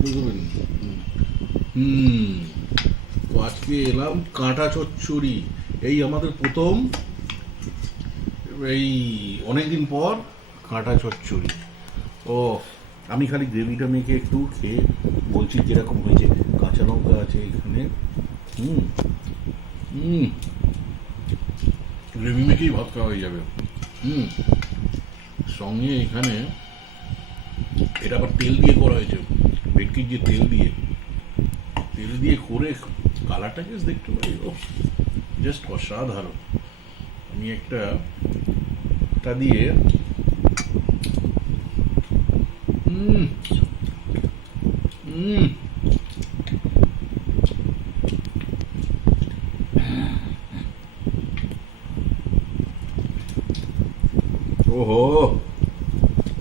বুঝতে পারি। হুম, তো আজকে এলাম কাঁটা চচ্চড়ি। এই আমাদের প্রথম, এই অনেকদিন পর কাঁটা চচ্চড়ি। ও, আমি খালি গ্রেভিটা মেখে একটু খেয়ে বলছি কিরকম হয়েছে। কাঁচা লঙ্কা আছে এখানে। হুম হুম, গ্রেভি মেখেই ভাত খাওয়া হয়ে যাবে। হুম, সঙ্গে এখানে এটা আবার তেল দিয়ে করা হয়েছে, ভেটকির যে তেল দিয়ে, তেল দিয়ে করে কালারটা জাস্ট দেখতে পাই, ও জাস্ট অসাধারণ। আমি একটা টা দিয়ে হুম হুম, ওহো,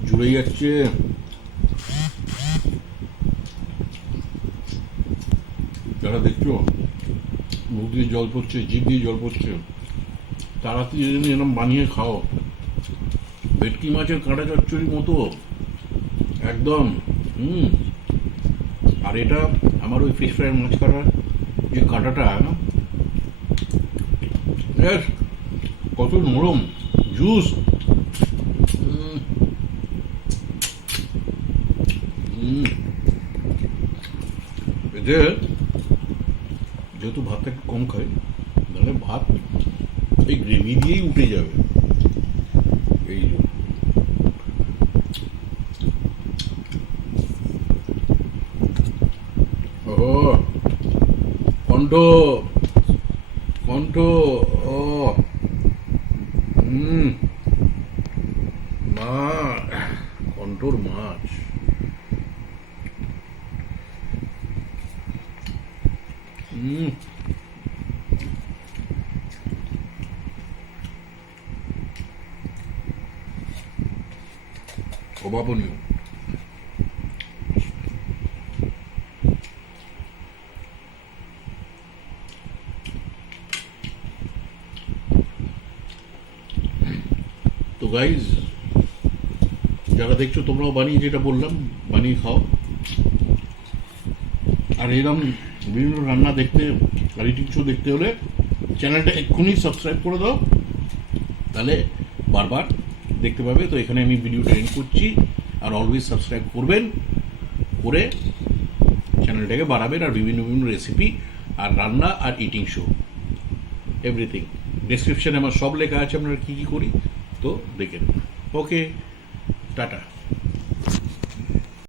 জুড়ে যাচ্ছে। যারা দেখছো মুখ দিয়ে জল পড়ছে, জিভ দিয়ে জল পড়ছে, তাড়াতাড়ি এরকম বানিয়ে খাও। ভেটকি মাছের কাঁটা চচ্চড়ির মতো একদম। হুম, আর এটা আমার ওই ফিশ ফ্রাইয়ের মাছ কাটার যে কাঁটাটা, বেশ কত নরম, জুস। এতে যেহেতু ভাতটা একটু কম খাই, তাহলে ভাত এই গ্রেভি দিয়েই উঠে যাবে। এই যে ওহো, কণ্ঠ, কণ্ঠ, ও, হুম, মা, কণ্ঠর মাছ। হুম, অভাবনীয়। তো গাইজ, যারা দেখছো তোমরাও বানিয়ে, যেটা বললাম বানিয়ে খাও। আর এরকম বিভিন্ন রান্না দেখতে আর ইউটিউব শো দেখতে হলে চ্যানেলটা এক্ষুনি সাবস্ক্রাইব করে দাও, তাহলে বারবার দেখতে পাবে। তো এখানে আমি ভিডিওটা এন্ড করছি। আর অলওয়েজ সাবস্ক্রাইব করবেন, করে চ্যানেলটাকে বাড়াবেন। আর বিভিন্ন বিভিন্ন রেসিপি আর রান্না আর ইটিং শো, এভরিথিং ডেসক্রিপশানে আমার সব লেখা আছে, আপনারা কী কী করি তো দেখেন। ওকে, টাটা।